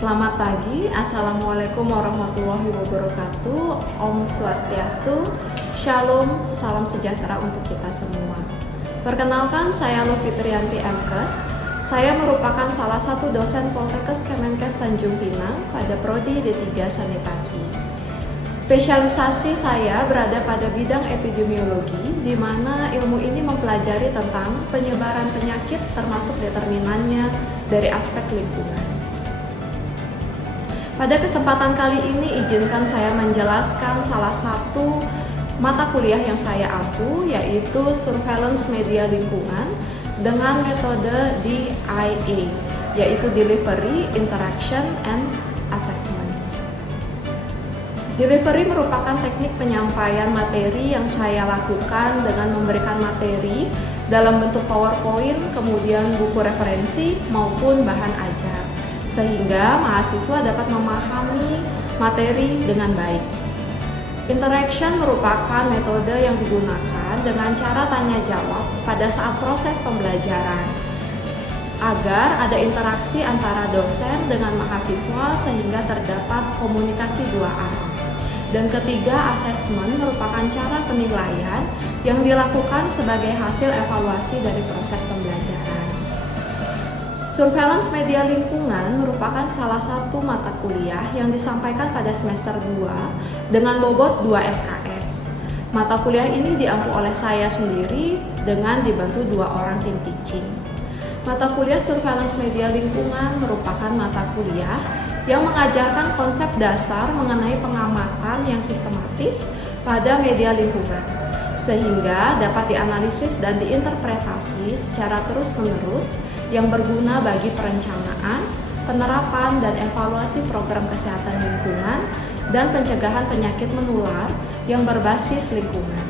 Selamat pagi, Assalamualaikum warahmatullahi wabarakatuh. Om Swastiastu, Shalom, salam sejahtera untuk kita semua. Perkenalkan, saya Lufitrianti MKes. Saya merupakan salah satu dosen Poltekkes Kemenkes Tanjung Pinang pada Prodi D3 Sanitasi. Spesialisasi saya berada pada bidang epidemiologi, di mana ilmu ini mempelajari tentang penyebaran penyakit termasuk determinannya dari aspek lingkungan. Pada kesempatan kali ini, izinkan saya menjelaskan salah satu mata kuliah yang saya ampu, yaitu Surveillance Media Lingkungan dengan metode DIA, yaitu Delivery, Interaction, and Assessment. Delivery merupakan teknik penyampaian materi yang saya lakukan dengan memberikan materi dalam bentuk PowerPoint, kemudian buku referensi maupun bahan ajar, sehingga mahasiswa dapat memahami materi dengan baik. Interaction merupakan metode yang digunakan dengan cara tanya jawab pada saat proses pembelajaran, agar ada interaksi antara dosen dengan mahasiswa sehingga terdapat komunikasi dua arah. Dan ketiga, assessment merupakan cara penilaian yang dilakukan sebagai hasil evaluasi dari proses pembelajaran. Surveillance Media Lingkungan merupakan salah satu mata kuliah yang disampaikan pada semester 2 dengan bobot 2 SKS. Mata kuliah ini diampu oleh saya sendiri dengan dibantu 2 orang tim teaching. Mata kuliah Surveillance Media Lingkungan merupakan mata kuliah yang mengajarkan konsep dasar mengenai pengamatan yang sistematis pada media lingkungan, sehingga dapat dianalisis dan diinterpretasi secara terus-menerus yang berguna bagi perencanaan, penerapan, dan evaluasi program kesehatan lingkungan dan pencegahan penyakit menular yang berbasis lingkungan.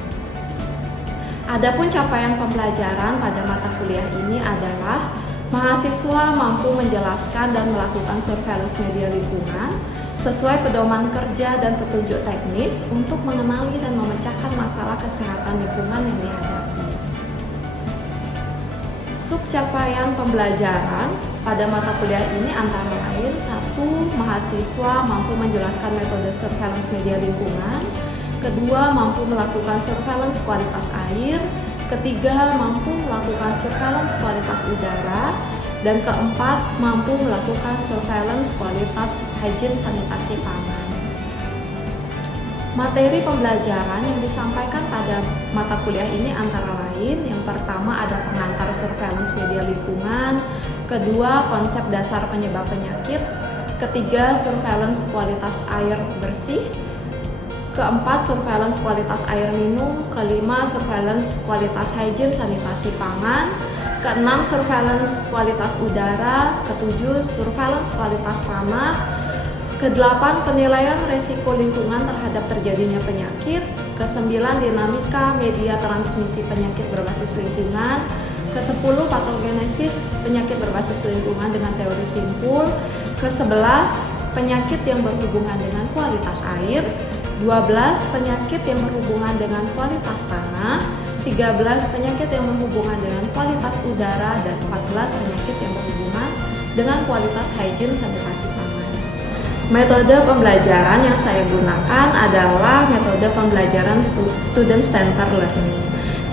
Adapun capaian pembelajaran pada mata kuliah ini adalah mahasiswa mampu menjelaskan dan melakukan surveillance media lingkungan sesuai pedoman kerja dan petunjuk teknis untuk mengenali dan memecahkan masalah kesehatan lingkungan yang dihadapi. Subcapaian pembelajaran pada mata kuliah ini antara lain: 1. Mahasiswa mampu menjelaskan metode surveillance media lingkungan. 2. Mampu melakukan surveillance kualitas air. 3. Mampu melakukan surveillance kualitas udara. Dan 4. Mampu melakukan surveillance kualitas hygiene sanitasi pangan. Materi pembelajaran yang disampaikan pada mata kuliah ini antara lain: yang pertama ada pengantar surveillance media lingkungan, kedua konsep dasar penyebab penyakit, ketiga surveillance kualitas air bersih, keempat surveillance kualitas air minum, kelima surveillance kualitas hygiene sanitasi pangan, keenam surveillance kualitas udara, ketujuh surveillance kualitas tanah, kedelapan penilaian resiko lingkungan terhadap terjadinya penyakit, kesembilan dinamika media transmisi penyakit berbasis lingkungan, ke-10 patogenesis penyakit berbasis lingkungan dengan teori simpul, ke-11 penyakit yang berhubungan dengan kualitas air, 12 penyakit yang berhubungan dengan kualitas tanah, 13 penyakit yang berhubungan dengan kualitas udara, dan 14 penyakit yang berhubungan dengan kualitas hygiene sanitasi pangan. Metode pembelajaran yang saya gunakan adalah metode pembelajaran student centered learning,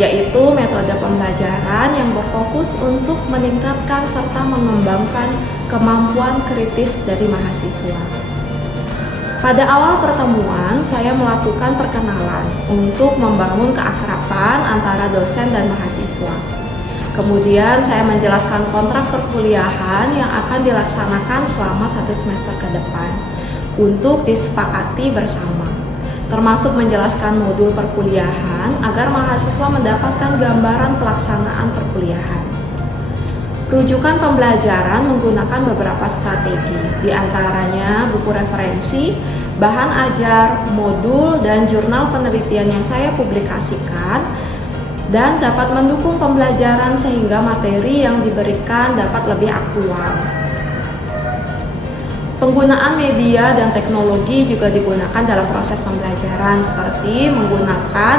yaitu metode pembelajaran yang berfokus untuk meningkatkan serta mengembangkan kemampuan kritis dari mahasiswa. Pada awal pertemuan, saya melakukan perkenalan untuk membangun keakraban antara dosen dan mahasiswa. Kemudian saya menjelaskan kontrak perkuliahan yang akan dilaksanakan selama 1 semester ke depan untuk disepakati bersama, termasuk menjelaskan modul perkuliahan agar mahasiswa mendapatkan gambaran pelaksanaan perkuliahan. Rujukan pembelajaran menggunakan beberapa strategi, diantaranya buku referensi, bahan ajar, modul, dan jurnal penelitian yang saya publikasikan, dan dapat mendukung pembelajaran sehingga materi yang diberikan dapat lebih aktual. Penggunaan media dan teknologi juga digunakan dalam proses pembelajaran, seperti menggunakan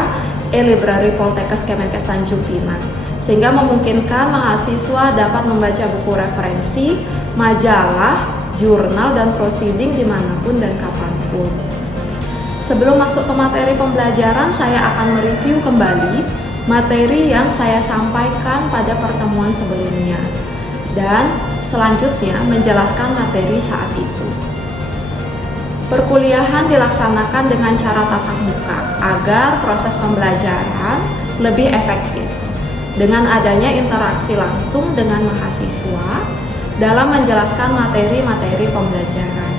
e-library Poltekkes Kemenkes Tanjung Pinang, sehingga memungkinkan mahasiswa dapat membaca buku referensi, majalah, jurnal, dan proceeding dimanapun dan kapanpun. Sebelum masuk ke materi pembelajaran, saya akan mereview kembali materi yang saya sampaikan pada pertemuan sebelumnya dan selanjutnya menjelaskan materi saat itu. Perkuliahan dilaksanakan dengan cara tatap muka agar proses pembelajaran lebih efektif dengan adanya interaksi langsung dengan mahasiswa dalam menjelaskan materi-materi pembelajaran.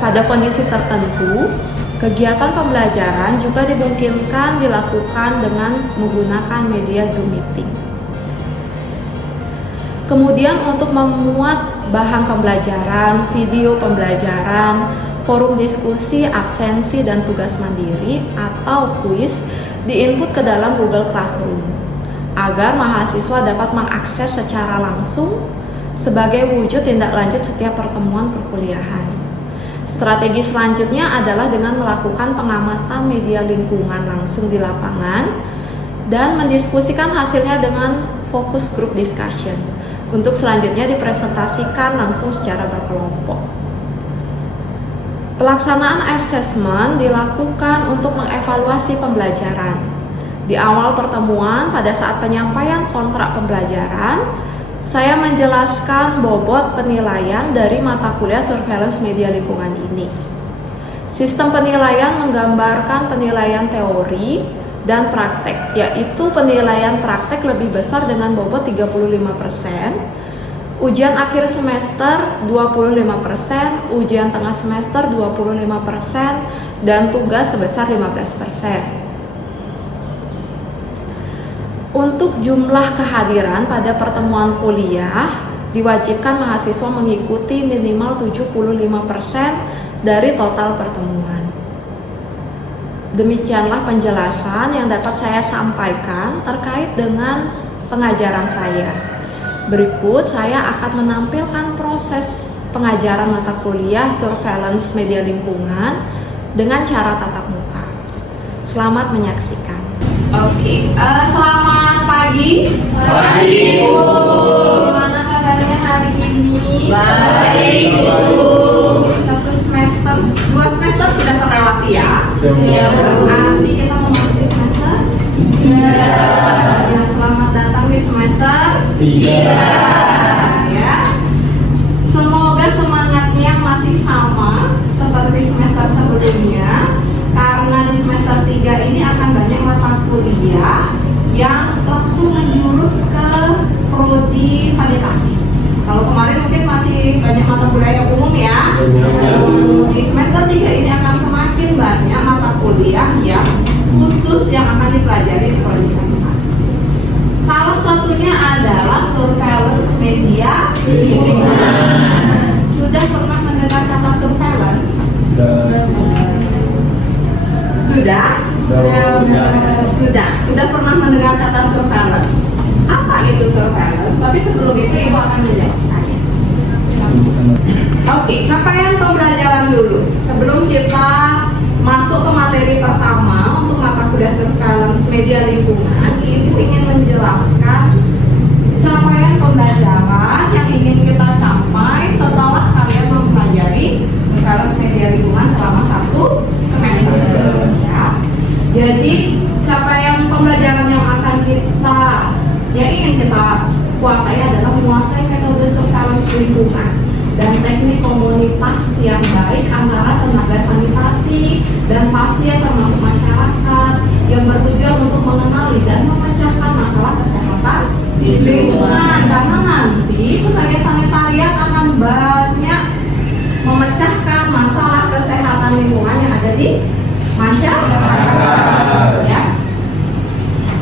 Pada kondisi tertentu, kegiatan pembelajaran juga dimungkinkan dilakukan dengan menggunakan media Zoom Meeting. Kemudian untuk memuat bahan pembelajaran, video pembelajaran, forum diskusi, absensi, dan tugas mandiri atau kuis diinput ke dalam Google Classroom agar mahasiswa dapat mengakses secara langsung sebagai wujud tindak lanjut setiap pertemuan perkuliahan. Strategi selanjutnya adalah dengan melakukan pengamatan media lingkungan langsung di lapangan dan mendiskusikan hasilnya dengan focus group discussion untuk selanjutnya dipresentasikan langsung secara berkelompok. Pelaksanaan asesmen dilakukan untuk mengevaluasi pembelajaran. Di awal pertemuan pada saat penyampaian kontrak pembelajaran, saya menjelaskan bobot penilaian dari mata kuliah surveillance media lingkungan ini. Sistem penilaian menggambarkan penilaian teori dan praktek, yaitu penilaian praktek lebih besar dengan bobot 35%, ujian akhir semester 25%, ujian tengah semester 25%, dan tugas sebesar 15%. Untuk jumlah kehadiran pada pertemuan kuliah, diwajibkan mahasiswa mengikuti minimal 75% dari total pertemuan. Demikianlah penjelasan yang dapat saya sampaikan terkait dengan pengajaran saya. Berikut saya akan menampilkan proses pengajaran mata kuliah surveillance media lingkungan dengan cara tatap muka. Selamat menyaksikan. Oke, selamat pagi. Pagi. Gimana kabarnya hari ini? Baik. Satu semester, 2 semester sudah terlewati ya. Iya. Berarti kita memasuki semester 3. Ya, selamat datang di semester 3. Ya. Semoga semangatnya masih sama seperti semester sebelumnya. Karena di semester 3 ini akan banyak mata kuliah yang langsung menjurus ke prodi sanitasi. Kalau kemarin mungkin masih banyak mata kuliah yang umum ya. Di semester 3 ini akan semakin banyak mata kuliah yang khusus yang akan dipelajari di prodi sanitasi. Salah satunya adalah surveillance media lingkungan. Sudah pernah mendengar kata surveillance? Sudah pernah mendengar kata surveillance. Apa itu surveillance? Tapi sebelum itu Ibu akan menjelaskannya. Oke, capaian pembelajaran dulu. Sebelum kita masuk ke materi pertama untuk mata kuliah surveillance media lingkungan, Ibu ingin menjelaskan capaian pembelajaran yang ingin kita capai setelah kalian mempelajari surveillance media lingkungan selama 1 semester. Ya. Jadi capaian pembelajaran yang ingin kita kuasai adalah menguasai metode surveillance lingkungan dan teknik komunitas yang baik antara tenaga sanitasi dan pasien termasuk masyarakat yang bertujuan untuk mengenali dan memecahkan masalah kesehatan lingkungan. Karena nanti sebagai sanitarian akan banyak memecahkan masalah kesehatan lingkungan yang ada di masyarakat. Ya.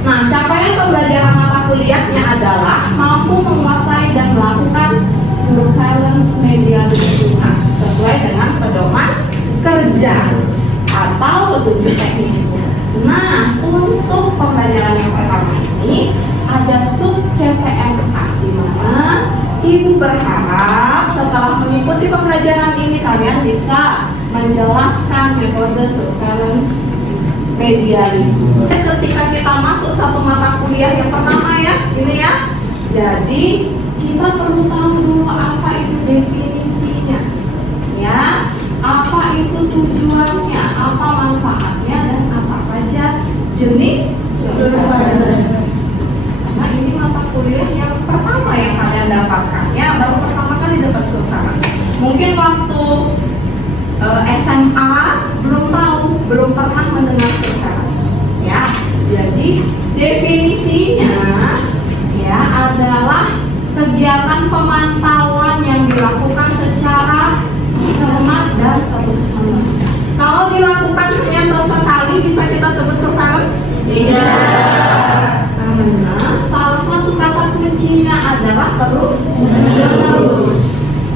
Nah, capaian pembelajaran mata kuliahnya adalah mampu menguasai dan melakukan surveillance media lingkungan sesuai dengan pedoman kerja atau petunjuk teknisnya. Nah, untuk pembelajaran yang pertama ini ada sub CPMA, di mana Ibu berharap setelah mengikuti pembelajaran ini kalian bisa menjelaskan metode surveillance media lingkungan. Ketika kita masuk satu mata kuliah yang pertama ya, ini ya. Jadi kita perlu tahu dulu apa itu definisinya. adalah kegiatan pemantauan yang dilakukan secara cermat dan terus-menerus. Kalau dilakukan hanya sesekali, bisa kita sebut surveillance? Tidak. Karena salah satu kata kuncinya adalah terus-menerus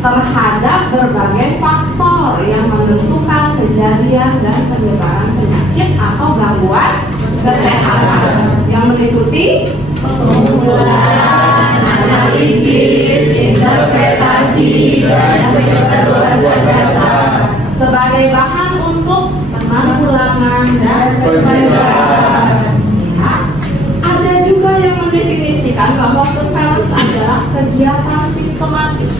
terhadap berbagai faktor yang menentukan kejadian dan penyebaran penyakit atau gangguan kesehatan yang meliputi Pengumpulan, analisis, interpretasi, dan penyebaran data sebagai bahan untuk penanggulangan dan pencegahan. Ya. Ada juga yang mendefinisikan bahwa surveillance adalah kegiatan sistematis,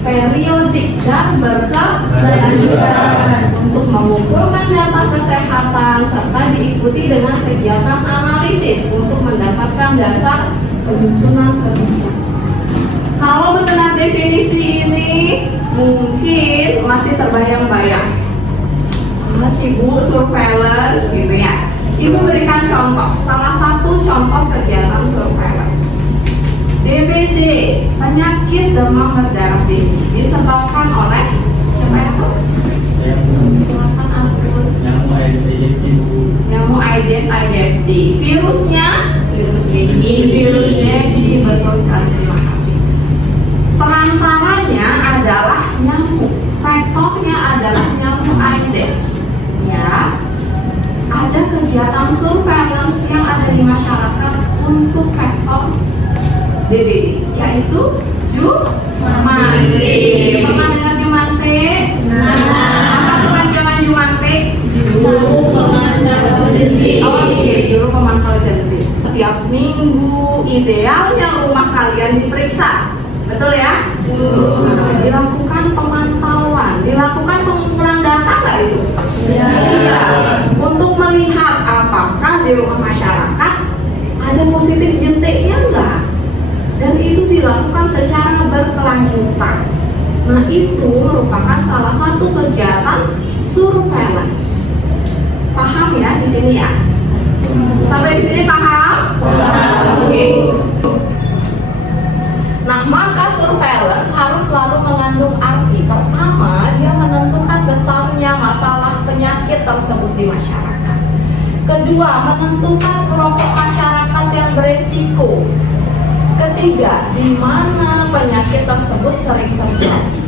periodik, dan berkelanjutan untuk mengumpulkan data kesehatan serta diikuti dengan kegiatan analisis untuk mendapatkan dasar penyusunan kebijakan. Kalau mendengar definisi ini mungkin masih terbayang-bayang, masih Bu surveillance gitu ya. Ibu berikan contoh, salah satu contoh kegiatan surveillance. DBD, penyakit demam berdarah tinggi, disebabkan oleh siapa ya Bu? Silakan Agus. Nyamuk Aedes aegypti. Virusnya? Virus dengue, betul sekali, terima kasih. Perantaranya adalah nyamuk, faktornya adalah nyamuk Aedes. Ya, ada kegiatan surveillance yang ada di masyarakat untuk faktor DBD, yaitu Jumante. Pernah dengar Jumante? Apa kepanjangan Jumante? Juru pemantau jentik. Oke, juru pemantau jentik. Setiap minggu idealnya rumah kalian diperiksa, betul ya? Nah, dilakukan pemantauan, dilakukan pengumpulan data nggak itu? Iya. Untuk melihat apakah di rumah masyarakat ada positif jentiknya enggak? Dan itu dilakukan secara berkelanjutan. Nah, itu merupakan salah satu kegiatan surveillance. Paham ya di sini ya? Sampai di sini paham? Oke. Nah, maka surveillance harus selalu mengandung arti. Pertama, dia menentukan besarnya masalah penyakit tersebut di masyarakat. Kedua, menentukan kelompok masyarakat yang beresiko. Ketiga, di mana penyakit tersebut sering terjadi.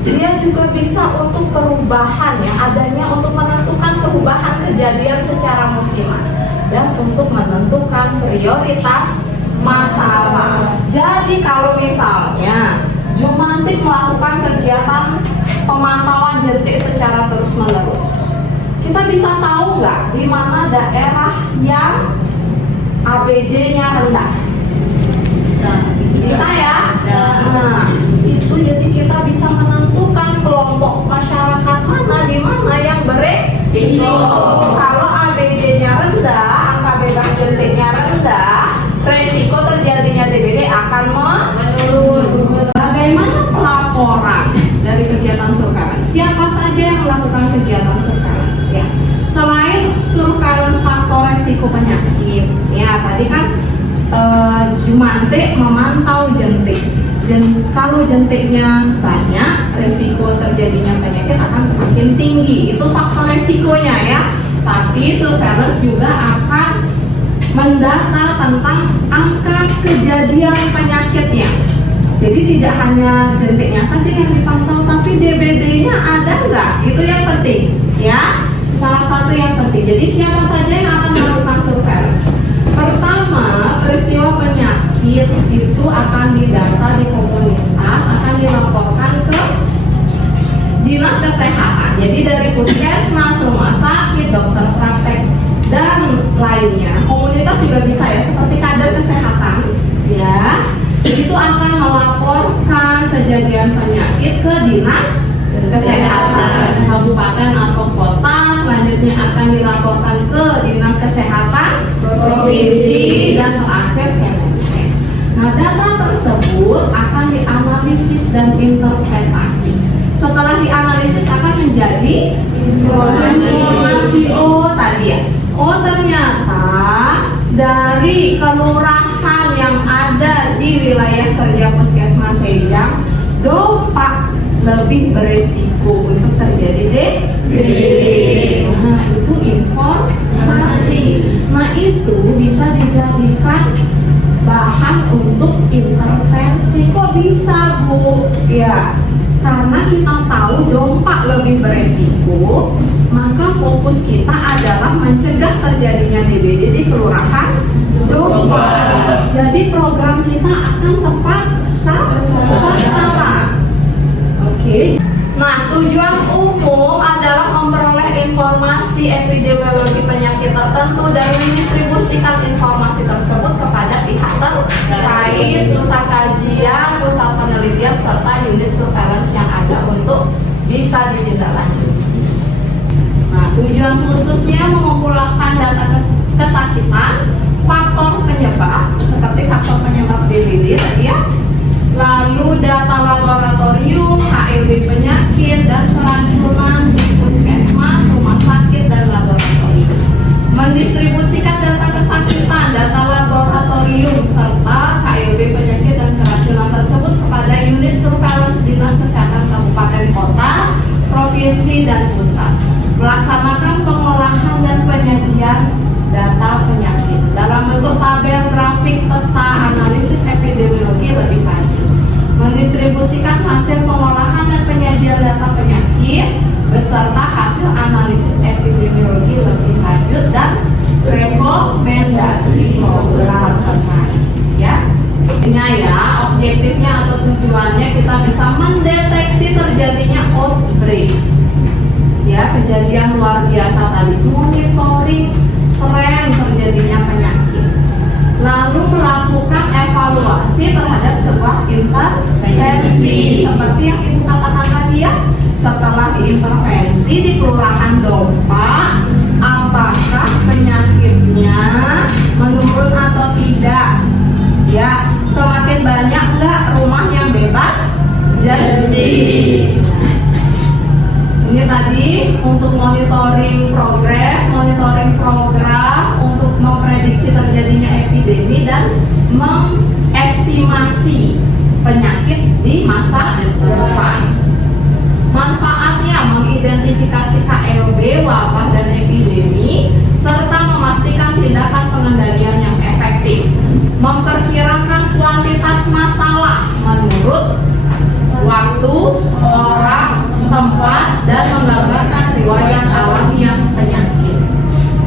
Dia juga bisa untuk perubahan ya, adanya untuk menentukan perubahan kejadian secara musiman dan untuk menentukan prioritas masalah. Jadi kalau misalnya Jumantik melakukan kegiatan pemantauan jentik secara terus-menerus, kita bisa tahu nggak di mana daerah yang ABJ-nya rendah? Bisa ya? Nah, itu jadi kita bisa menentukan kelompok masyarakat mana di mana yang beresiko. Kalau ABJ-nya rendah, angka bebas jentiknya rendah, resiko terjadinya DBD akan menurun. Bagaimana pelaporan dari kegiatan surveillance? Siapa saja yang melakukan kegiatan surveillance ya? Selain surveillance faktor resiko penyakit, ya tadi kan Jumante memantau jentik. Kalau jentiknya banyak, resiko terjadinya penyakit akan semakin tinggi. Itu faktor resikonya ya. Tapi surveillance juga akan mendata tentang angka kejadian penyakitnya. Jadi tidak hanya jentiknya saja yang dipantau, tapi DBD-nya ada nggak? Itu yang penting ya. Salah satu yang penting. Jadi siapa saja yang akan melakukan surveillance? Pertama, peristiwa penyakit itu akan didata di komunitas, akan dilaporkan ke dinas kesehatan. Jadi dari puskesmas, rumah sakit, dokter praktek, dan lainnya. Komunitas juga bisa ya, seperti kader kesehatan ya. Itu akan melaporkan kejadian penyakit ke dinas kesehatan kabupaten atau kota. Selanjutnya akan dilaporkan ke dinas kesehatan provinsi dan terakhir Kemenkes. Nah, data tersebut akan dianalisis dan interpretasi. Setelah dianalisis akan menjadi informasi. Oh tadi ya, oh ternyata dari kelurahan kerja puskesmas Sejang, dompa lebih beresiko untuk terjadi DBD. Nah, itu informasi. Nah, itu bisa dijadikan bahan untuk intervensi. Kok bisa, Bu? Ya, karena kita tahu dompa lebih beresiko, maka fokus kita adalah mencegah terjadinya DBD di kelurahan dompa. Jadi program kita akan tepat sasaran. Oke. Nah, tujuan umum adalah memperoleh informasi epidemiologi penyakit tertentu dan mendistribusikan informasi tersebut kepada pihak terkait, pusat kajian, pusat penelitian, serta unit surveillance yang ada untuk bisa ditindaklanjuti. Nah, tujuan khususnya mengumpulkan data kesakitan, faktor penyebab, seperti faktor penyebab DBD tadi ya, lalu data laboratorium, HLB penyakit, dan keracunan di puskesmas, rumah sakit, dan laboratorium. Mendistribusikan data kesakitan, data laboratorium, serta HLB penyakit dan keracunan tersebut kepada unit surveillance Dinas Kesehatan Kabupaten Kota, Provinsi, dan Pusat. Melaksanakan pengolahan dan penyajian data penyakit dalam bentuk tabel, grafik, peta, analisis epidemiologi lebih lanjut. Mendistribusikan hasil pengolahan dan penyajian data penyakit beserta hasil analisis epidemiologi lebih lanjut dan rekomendasi program terkait. Ya, objektifnya atau tujuannya kita bisa mendeteksi terjadinya outbreak. Ya, kejadian luar biasa tadi, monitoring tren terjadinya penyakit, lalu melakukan evaluasi terhadap sebuah intervensi seperti yang Ibu katakan tadi ya. Setelah diintervensi di kelurahan dompa, apakah penyakitnya menurun atau tidak? Ya, semakin banyak enggak rumah yang bebas jadi. Ini tadi untuk monitoring progres, monitoring program untuk memprediksi terjadinya epidemi dan mengestimasi penyakit di masa depan. Manfaatnya mengidentifikasi KLB, wabah, dan epidemi, serta memastikan tindakan pengendalian yang efektif. Memperkirakan kuantitas masalah menurut waktu, orang, tempat, dan menggambarkan riwayat alamiah penyakit.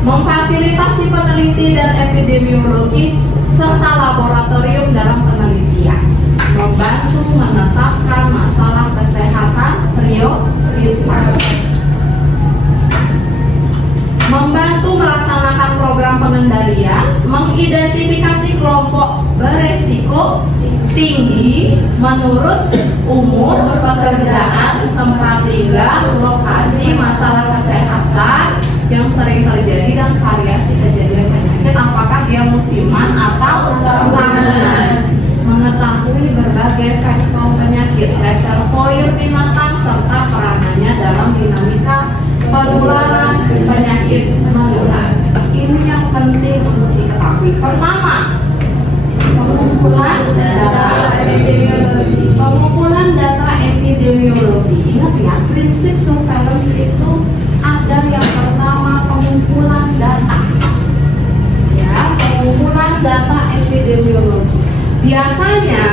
Memfasilitasi peneliti dan epidemiologis serta laboratorium dalam penelitian. Membantu menetapkan masalah kesehatan prioritas. Membantu melaksanakan program pengendalian, mengidentifikasi kelompok beresiko tinggi menurut umur, pekerjaan, tempat tinggal, lokasi, masalah kesehatan yang sering terjadi, dan variasi kejadian penyakit, apakah dia musiman atau tahunan. Mengetahui berbagai faktor penyakit, reservoir binatang, serta peranannya dalam dinamika penularan penyakit menular. Ini yang penting untuk diketahui. Pertama, pengumpulan data epidemiologi. Pengumpulan data epidemiologi. Ingat ya, prinsip surveillance itu ada yang pertama pengumpulan data. Ya, pengumpulan data epidemiologi. Biasanya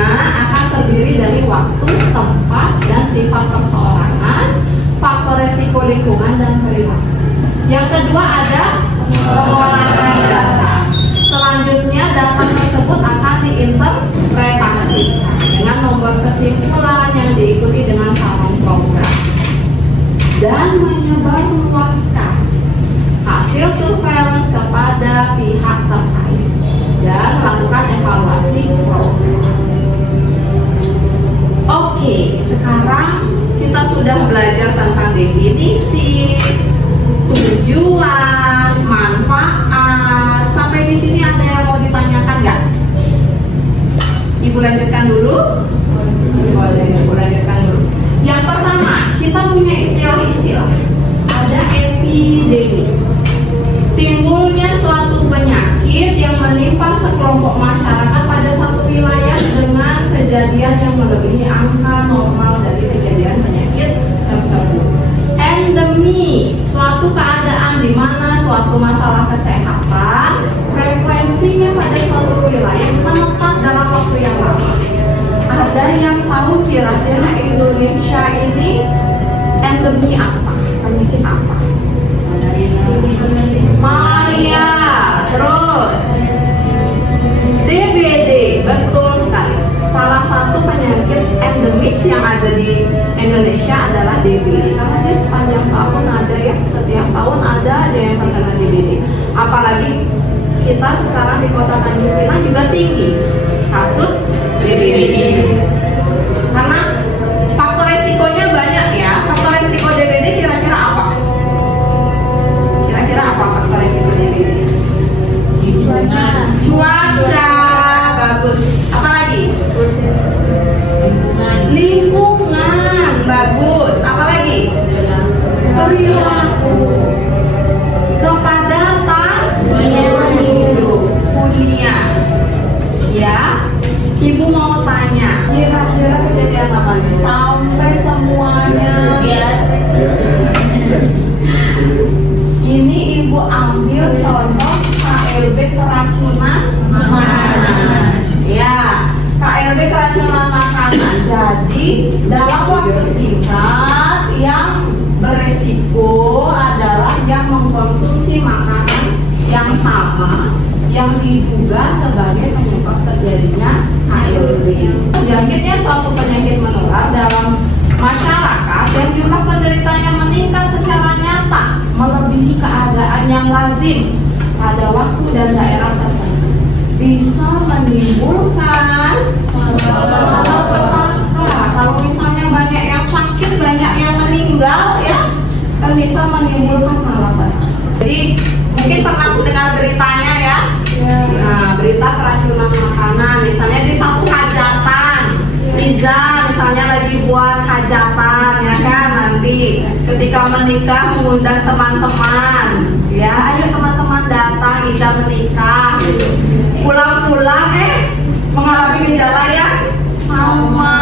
akan terdiri dari waktu, tempat, dan sifat perseorangan, faktor resiko lingkungan, dan perilaku. Yang kedua ada pengolahan data. Selanjutnya data tersebut akan diinterpretasikan dengan membuat kesimpulan yang diikuti dengan saran program dan menyebarluaskan hasil surveillance kepada pihak terkait dan melakukan evaluasi program. Oke, sekarang kita sudah belajar tentang definisi, tujuan, manfaat. Sampai di sini ada yang mau ditanyakan nggak? Ibu lanjutkan dulu. Boleh, Ibu lanjutkan dulu. Yang pertama, kita punya istilah-istilah. Ada epidemi. Timbulnya suatu penyakit yang menimpa sekelompok masyarakat pada satu wilayah dengan kejadian suatu masalah kesehatan, frekuensinya pada suatu wilayah menetap dalam waktu yang lama. Ada yang tahu kira-kira Indonesia ini endemi apa? Penyakit apa? Malaria. Terus DBD, betul sekali. Salah satu penyakit endemis yang ada di Indonesia adalah DBD. Karena dia sepanjang tahun ada ya, setiap tahun ada aja yang terkena DBD. Apalagi kita sekarang di Kota Tanjung Pinang juga tinggi kasus DBD. Karena faktor resikonya banyak ya. Faktor resiko DBD kira-kira apa? Kira-kira apa faktor resiko DBD? Cuaca. Bagus. Apa lagi? Lingkungan. Bagus. Apa lagi? Perilaku. Kepadatan penduduk. Hunian. Ya. Ibu mau tanya, kira-kira kejadian apa nih? Sampai semuanya. Ini ibu ambil contoh KLB keracunan makanan. Ya, KLB keracunan makanan. Jadi dalam waktu singkat yang beresiko adalah yang mengkonsumsi makanan yang sama yang diduga sebagai penyebab terjadinya KLB. Penyakitnya suatu penyakit menular dalam masyarakat dan jumlah penderitanya meningkat secara nyata melebihi keadaan yang lazim pada waktu dan daerah tertentu. Bisa menimbulkan malapetaka. Kalau misalnya banyak yang sakit, banyak yang meninggal ya, kan bisa menimbulkan malapetaka. Jadi mungkin pernah dengar beritanya ya. Nah, berita keracunan makanan, misalnya di satu hajatan, Liza misalnya lagi buat hajatan, ya kan, nanti ketika menikah mengundang teman-teman, ya, ayo teman-teman datang, Liza menikah, gitu. Pulang-pulang mengalami gejala yang sama,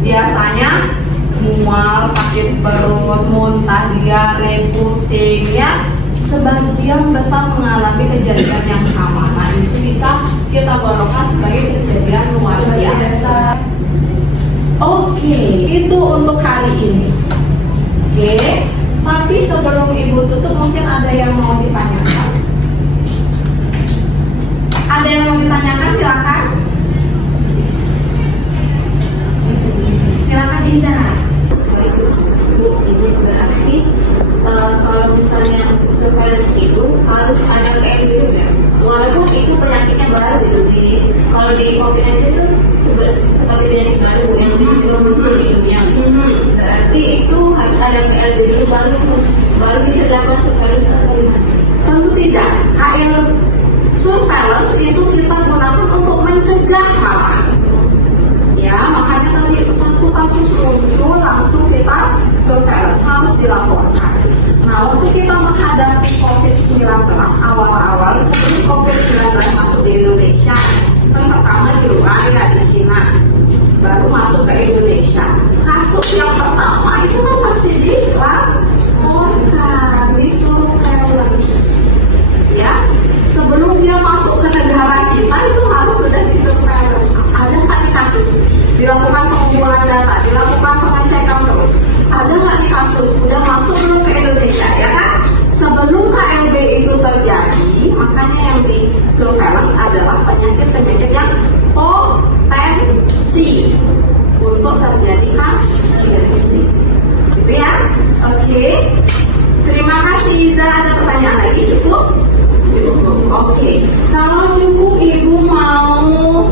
biasanya mual, sakit perut, muntah, diare, pusing, ya. Sebagian besar mengalami kejadian yang sama. Nah, itu bisa kita golongkan sebagai kejadian luar biasa. Oke, itu untuk hari ini. Oke, tapi sebelum ibu tutup mungkin ada yang mau ditanyakan. Ada yang mau ditanyakan, silakan. Silakan Iza. Izin berarti kalau misalnya untuk surveillance itu harus ada KLB ya, walaupun itu penyakitnya baru gitu. Kalau di COVID-19 itu seperti penyakit baru yang tiba-tiba muncul di dunia, berarti itu harus ada KLB dulu baru bisa dilakukan surveillance atau gimana? Tentu tidak. KL surveillance itu kita gunakan untuk mencegah malah. Ya, makanya tadi satu kasus muncul langsung kita surveillance harus dilaporkan. Nah, untuk kita menghadapi COVID-19 awal-awal sebelum COVID-19 masuk di Indonesia, yang pertama di luar ya di China, baru masuk ke Indonesia. Kasus yang pertama itu kan masih dilaporkan, di surveillance. Ya, sebelum dia masuk ke negara kita itu harus sudah di surveillance. Ada nggak di kasus? Dilakukan pengumpulan data, dilakukan pengecekan terus. Ada nggak di kasus? Udah masuk belum ke Indonesia, ya kan? Sebelum KLB itu terjadi, makanya yang di surveillance adalah penyakit-penyakit yang potensi untuk terjadi KLB. Gitu ya? Oke. Terima kasih Iza. Ada pertanyaan lagi? Cukup? Cukup. Oke. Kalau cukup, Ibu mau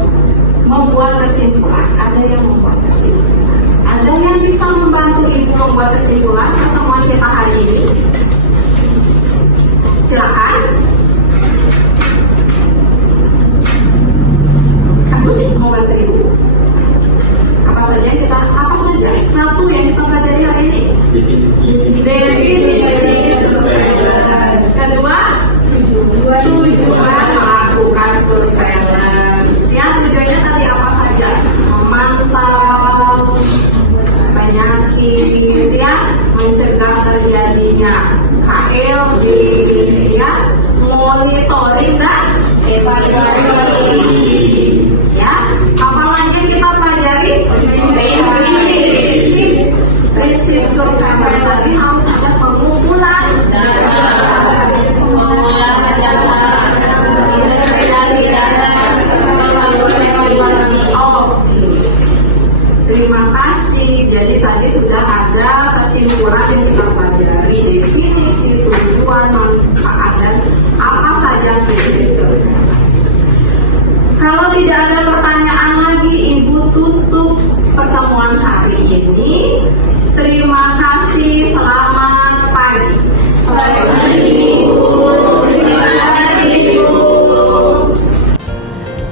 membuat kesimpulan. Ada yang membuat kesimpulan. Ada yang bisa membantu Ibu membuat kesimpulan pertemuan kita hari ini? Silakan. Terus mau bantu Ibu? Apa saja satu yang kita pelajari hari ini? Definisi surveillance. Kedua, tujuan melakukan surveillance. Ya, tujuannya tadi apa saja? Memantau penyakit, ya,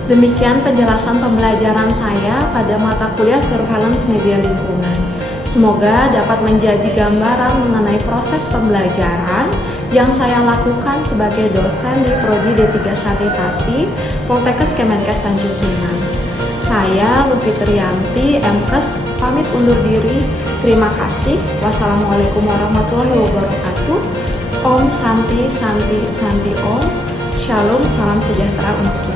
Demikian penjelasan pembelajaran saya pada mata kuliah Surveillance Media Lingkungan. Semoga dapat menjadi gambaran mengenai proses pembelajaran yang saya lakukan sebagai dosen di Prodi D3 Sanitasi Poltekkes Kemenkes Tanjung Pinang. Saya Lufi Triyanti, MKes, pamit undur diri. Terima kasih. Wassalamualaikum warahmatullahi wabarakatuh. Om Santi Santi Santi Om. Shalom, salam sejahtera untuk kita.